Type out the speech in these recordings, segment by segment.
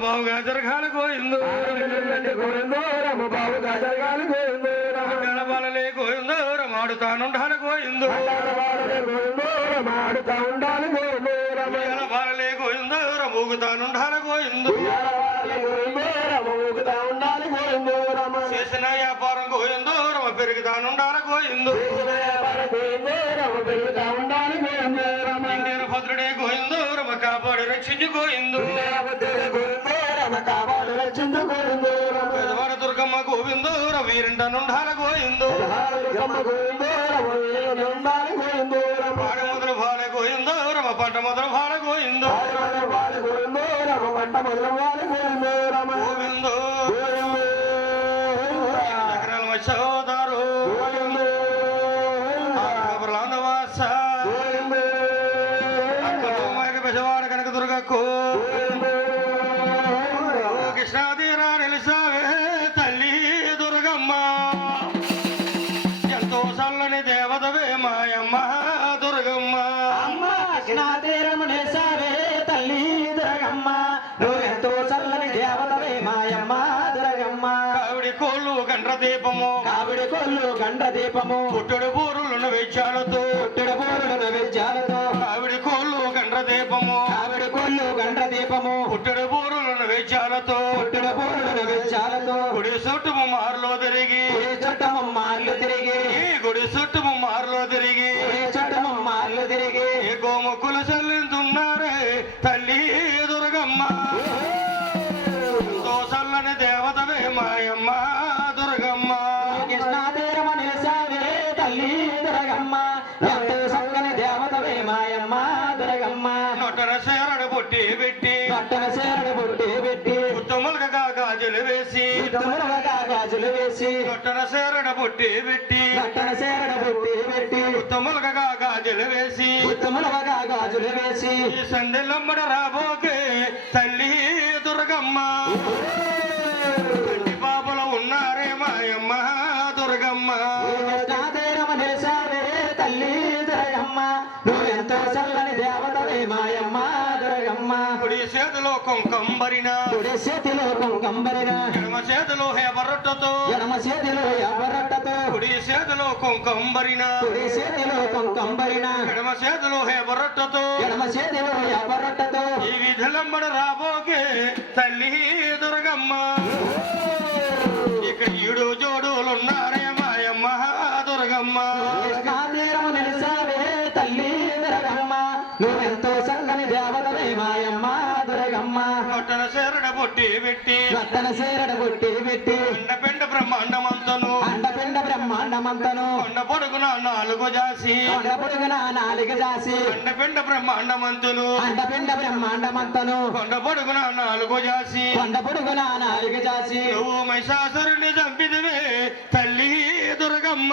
బావుగా జరగాలి గోయిందో రమ బావుగా జరగాలి గోయిందో గడపాలలే గోయిందో రమాడుతానుండాలి గోయిందో మాడుతా ఉండాలి గోయిందో గడపాలలే గోయిందో రమూగుతానుండాలి గోయిందో ఊగుతా ఉండాలి గోయిందో రమ చేసిన వ్యాపారం గోయిందో రమ పెరుగుతానుండాలి గోయిందో రమ పెరుగుతా ఉండాలి గోయిందో రమ ఇండియన్ భద్రుడే గోయిందో రమ కాపాడి రక్షించు గోయిందో రమ కాపాడు రక్షించు గోయిందో రమ పెదవాడ దుర్గమ్మ గోవిందో రమ వీరింటనుండాలి గోయిందో గోయిందో రమ ఉండాలి గోయిందో రమ పాడ మొదలు భార గోయిందో రమ పంట మొదలు భార గోయిందో గోయిందో రమ పంట మొదలు గోయిందో రమ గోవిందో నగరాల మత్స్యోదారు వాస అక్కలు మైక పెసవాడ కనక దుర్గకు కృష్ణాదీరా నిలిసావే తల్లి దుర్గమ్మ ఎంతో చల్లని దేవతవే మాయమ్మ దుర్గమ్మ అమ్మ కృష్ణాదీరము నిలిసావే తల్లి దుర్గమ్మ నువ్వెంతో చల్లని దేవతవే మాయమ్మ దుర్గమ్మ కావిడి కోళ్ళు గండ్ర దీపము కావిడి కొల్లు గండ దీపము పుట్టడు బూరులను వెచ్చాలతో పుట్టెడు బోరుల నైవేద్యాలతో కావిడి కోళ్ళు గండ్ర దీపము కావిడి కొల్లు గండ దీపము పుట్టడు బూరులను వెచ్చాలతో పుట్టెడు బోరుల నైవేద్యాలతో గుడి చుట్టూ మారులో తిరిగి ఏ చుట్టము మార్లు తిరిగి ఈ గుడి చుట్టూ మారులో తిరిగి ఏ చుట్టము మార్లు తిరిగి ఏ గోముక్కులు చెల్లించున్నారే తల్లి దుర్గమ్మ ఎంతో చల్లని దేవతవే మాయమ్మ దుర్గమ్మ కృష్ణాదీరము నిలిసావే తల్లి దుర్గమ్మ ఎంతో చక్కని దేవతవే మాయమ్మ దుర్గమ్మ నొట్టన సేరడు పొట్టి పెట్టి పట్టణ సేరడు బొట్టి పెట్టి ఉత్తములుగా గాజులు వేసి ఉత్తములుగా గాజులు వేసి నొట్టన సేరడు పొట్టి పెట్టి పట్టణ సేరడు బొట్టి పెట్టి ఉత్తములుగా గాజులు వేసి ఉత్తములుగా గాజులు వేసి ఈ సందెల్లమ్మడ రాబోకే తల్లి దుర్గమ్మ కంటి పాపలు ఉన్నారే మాయమ్మ దుర్గమ్మ కృష్ణాదీరము నిలిసావే తల్లి దుర్గమ్మ నువ్వెంతో చల్లని దేవతవే మాయమ్మ దుర్గమ్మ కుడి చేతిలో కుంకంబరిన కుడి చేతిలో కుంకంబరిన ఎడమ చేతిలో హేబరొట్టతో ఎడమ చేతిలో ఎవరట్టతో కుడి చేతిలో కుంకంబరిన కుడి చేతిలో కుంకంబరిన ఎడమ చేతిలో హేబరొట్టతో ఎడమ చేతిలో ఎవరట్టతో ఈ విధులమ్మడ రాబోకే తల్లి దుర్గమ్మ ఇక్కడ ఈడు జోడులున్నారే మాయమ్మ దుర్గమ్మ కృష్ణాదీరము నిలిసావే తల్లి దుర్గమ్మ నువ్వెంతో చల్లని దేవతవే మాయమ్మ దుర్గమ్మ కొట్టన శరణ పొట్టి పెట్టి రత్తన సేరడ బొట్టి పెట్టి పెండ బ్రహ్మాండమంతను అండపిండ బ్రహ్మాండమంతను కొండ పొడుగున నాలుగు జాసి కొండ పొడుగున నాలుగు జాసి పిండ బ్రహ్మాండమంతును అండపిండ బ్రహ్మాండమంతను కొండ పొడుగున నాలుగు జాసి కొండ పొడుగున నాలుగు జాసి నువ్వు మహిషాసురుని చంపిదివే తల్లి దుర్గమ్మ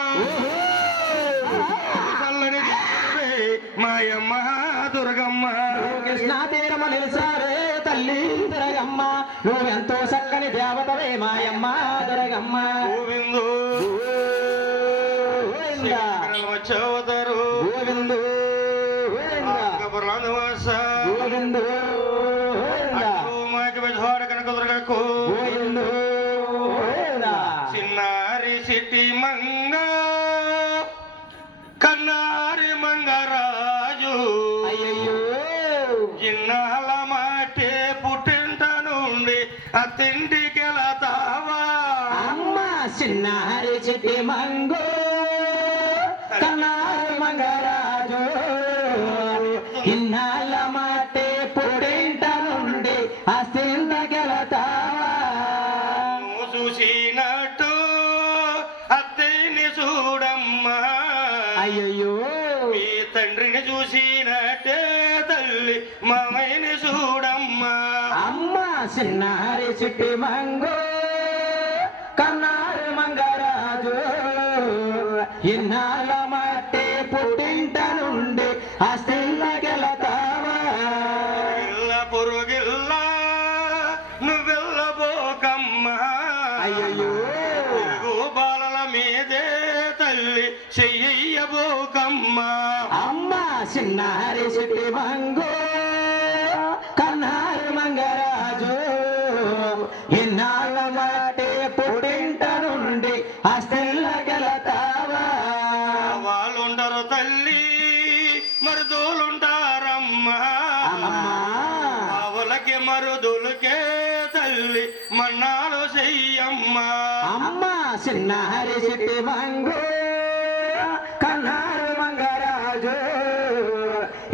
చల్లని దేవతవే మాయమ్మ దుర్గమ్మ కృష్ణాతీరము నిలిసారే తల్లి దుర్గమ్మ నువ్వెంతో చక్కని దేవతవే మాయమ్మ దుర్గమ్మ గోవిందు గోవింద చౌదరు గోవిందు గోవింద వాస గోవిందు గోవింద మాకి బెజవాడ కనక దుర్గకు గోవిందు గోవింద చిన్నారి సిటి మంగ కన్నారి మంగరాజు అయ్యయ్యో జిన్నాల మాటే పుట్టింట నుండి అత్తింటికి వెళతావా అమ్మ చిన్నారి చిట్టి మంగో కన్నారు మంగరాజు ఇన్నాళ్ళ మాటే పుట్టింట నుండి అస్థింతకెళతావా నువ్వు చూసినట్టు అత్తయ్యని చూడమ్మా అయ్యయ్యో మీ తండ్రిని చూసినట్టే తల్లి మామయ్యని చూడమ్మా అమ్మ చిన్నారి చిట్టి మంగో కన్నారు మంగరాజు ఇన్నాళ్ళ మట్టి పుట్టింట నుండి అస్థింతకెళతావా ఇల్ల పొరుగిల్ల నువ్వెళ్ళబోకమ్మా అయ్యయ్యో తెలుగు బాలల మీదే తల్లి చెయ్యబోకమ్మా అమ్మ చిన్నారి చిట్టి మంగో కన్నారు మంగరాజు ఇన్నాళ్ళ మాటే పుట్టింట నుండి అస్తెల్లగెళతావా వాళ్ళుండరు తల్లి మరుదులుంటారమ్మా అమ్మా ఆవులకి మరుదులకే తల్లి మన్నాలు చెయ్యమ్మా అమ్మ చిన్నారి సిట్టి మంగు కన్నారు మంగరాజు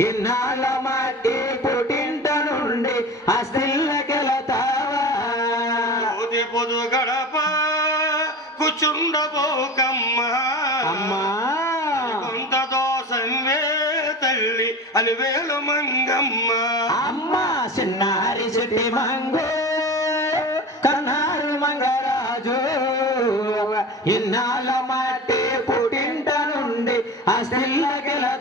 ఇన్నాళ్ళ మాటి పుట్టింట నుండి అస్తెల్లగెళతావా పోతే పొదు గడప కూర్చుండబోకమ్మా అమ్మా కొంత దోసంవే తల్లి అలివేలు మంగమ్మ అమ్మ చిన్నారి సిట్టి మంగు కన్నారు మంగరాజు ఇన్నాళ్ళ మాటి పుట్టింట నుండి అస్తెల్లగెళతావా